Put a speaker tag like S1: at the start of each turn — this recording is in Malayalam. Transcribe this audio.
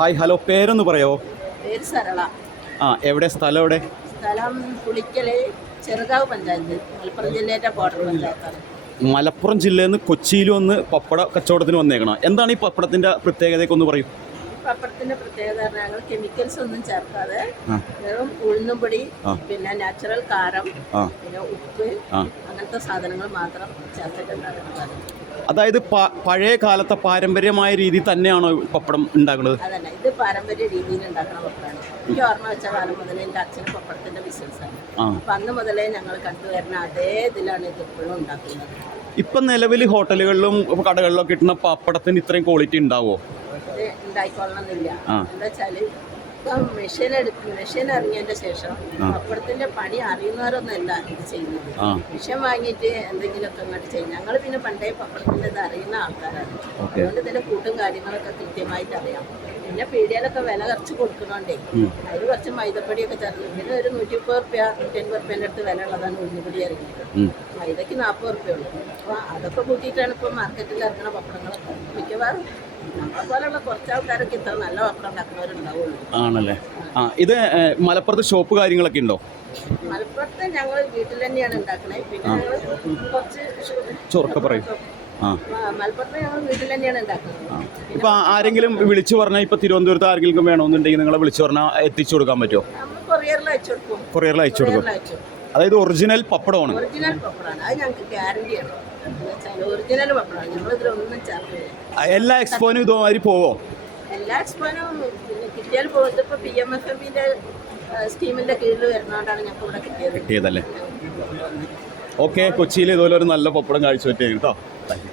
S1: ഹായ് ഹലോ പേരൊന്ന് പറയോ?
S2: പേര് സരള.
S1: ആ എവിടെ? സ്ഥലം എവിടെ?
S2: സ്ഥലം പുളിക്കൽ ചെറുകാവ് പഞ്ചായത്ത് മലപ്പുറം ജില്ലയുടെ ബോർഡർ പഞ്ചായത്താണ്.
S1: മലപ്പുറം ജില്ലയിൽ നിന്ന് കൊച്ചിയിൽ വന്ന് പപ്പട കച്ചവടത്തിന് വന്നേക്കണം? എന്താണ് ഈ പപ്പടത്തിന്റെ പ്രത്യേകതയൊക്കെ ഒന്ന് പറയും.
S2: പപ്പടത്തിന്റെ പ്രത്യേകത ഞങ്ങൾ കെമിക്കൽസ് ഒന്നും ചേർക്കാതെ. വെറും ഉഴുന്നും
S1: പൊടി
S2: പിന്നെ നാച്ചുറൽ കാരം പിന്നെ ഉപ്പ് അങ്ങനത്തെ സാധനങ്ങൾ മാത്രം ചേർത്തിട്ടുണ്ടാക്കുന്നതാണ്
S1: അതായത് പഴയ കാലത്തെ പാരമ്പര്യമായ രീതി തന്നെയാണോ പപ്പടം ഉണ്ടാക്കുന്നത്?
S2: അതല്ല ഇത് പാരമ്പര്യ രീതിയിൽ ഉണ്ടാക്കുന്ന പപ്പടമാണ്. എനിക്ക് ഓർമ്മ വെച്ച കാലം മുതലേ എന്റെ അച്ഛൻ പപ്പടത്തിന്റെ ബിസിനസ്സാണ് അപ്പം അന്ന് മുതലേ ഞങ്ങൾ കണ്ടുവരുന്ന അതേ ഇതിലാണ് ഇത് ഇപ്പോഴും ഉണ്ടാക്കുന്നത്.
S1: ഇപ്പം നിലവിൽ ഹോട്ടലുകളിലും കടകളിലും കിട്ടുന്ന പപ്പടത്തിന് ഇത്രയും ക്വാളിറ്റി ഉണ്ടാവോ?
S2: ഉണ്ടായിക്കൊള്ളണമെന്നില്ല. എന്താ ഇപ്പം മെഷീൻ എടുത്ത് മെഷീൻ ഇറങ്ങിയതിന്റെ ശേഷം പപ്പടത്തിന്റെ പണി അറിയുന്നവരൊന്നല്ല ഇത് ചെയ്യുന്നത്. മെഷീൻ വാങ്ങിയിട്ട് എന്തെങ്കിലുമൊക്കെ അങ്ങോട്ട് ചെയ്യും. ഞങ്ങൾ പിന്നെ പണ്ടേ പപ്പടത്തിന്റെ ഇത് അറിയുന്ന ആൾക്കാരാണ്. അതുകൊണ്ട് ഇതിന്റെ കൂട്ടും കാര്യങ്ങളൊക്കെ കൃത്യമായിട്ട് അറിയാം. പിന്നെ പീടികയിലൊക്കെ വില കുറച്ച് കൊടുക്കണോണ്ടേ അതിൽ കുറച്ച് മൈദപ്പൊടിയൊക്കെ ചേർന്ന് പിന്നെ ഒരു നൂറ്റി മുപ്പത് റുപ്യ നൂറ്റി അൻപത് റുപ്യന്റെ അടുത്ത് വില ഉള്ളതാണ് ഉള്ളിപ്പൊടി ഇറങ്ങിയത്.
S1: ഉം.
S2: മൈദക്ക് നാൽപ്പത് റുപ്യ ഉള്ളൂ. അപ്പോൾ അതൊക്കെ കൂട്ടിയിട്ടാണ് ഇപ്പോൾ മാർക്കറ്റിൽ ഇറങ്ങുന്ന പപ്പടങ്ങളൊക്കെ മിക്കവാറും
S1: ആണല്ലേ? ആ ഇത് മലപ്പുറത്ത് ഷോപ്പ് കാര്യങ്ങളൊക്കെ ഉണ്ടോ?
S2: മലപ്പുറത്ത് ഞങ്ങൾ വീട്ടിൽ തന്നെയാണ് ഉണ്ടാക്കണേ. പിന്നെ ഷു-
S1: പറയും. ഇപ്പൊ ആരെങ്കിലും വിളിച്ചു പറഞ്ഞാൽ ഇപ്പൊ തിരുവനന്തപുരത്ത് ആരെങ്കിലും വേണമെന്നുണ്ടെങ്കിൽ നിങ്ങളെ വിളിച്ചു പറഞ്ഞാൽ എത്തിച്ചു കൊടുക്കാൻ പറ്റുമോ?
S2: കൊറിയറിൽ അയച്ചു കൊടുക്കും.
S1: കൊറിയറിൽ അയച്ചു
S2: കൊറിയറിൽ അയച്ചു കൊടുക്കും.
S1: അതായത് ഒറിജിനൽ പപ്പടമാണ്.
S2: ഒറിജിനൽ പപ്പടമാണ് അത് ഞങ്ങൾക്ക് ഗ്യാരണ്ടിയാണ് ഒറിജിനൽ പപ്പടം. ഞങ്ങൾ ഇതിലൊന്നും ചേർക്കില്ല
S1: എല്ലാ എക്സ്പോനും ഇതുമാതിരി പോവോ?
S2: എല്ലാ എക്സ്പോനും കിട്ടിയാൽ പോകുമ്പോൾ പി എം എഫ് എമ്മിന്റെ സ്കീമിന്റെ കീഴിൽ വരുന്നതുകൊണ്ടാണ് ഞങ്ങൾക്ക് ഇവിടെ കിട്ടിയത്.
S1: കിട്ടിയതല്ലേ? ഓക്കെ കൊച്ചിയിൽ ഇതുപോലെ ഒരു നല്ല പപ്പടം കാഴ്ച പറ്റിയ കേട്ടോ. താങ്ക്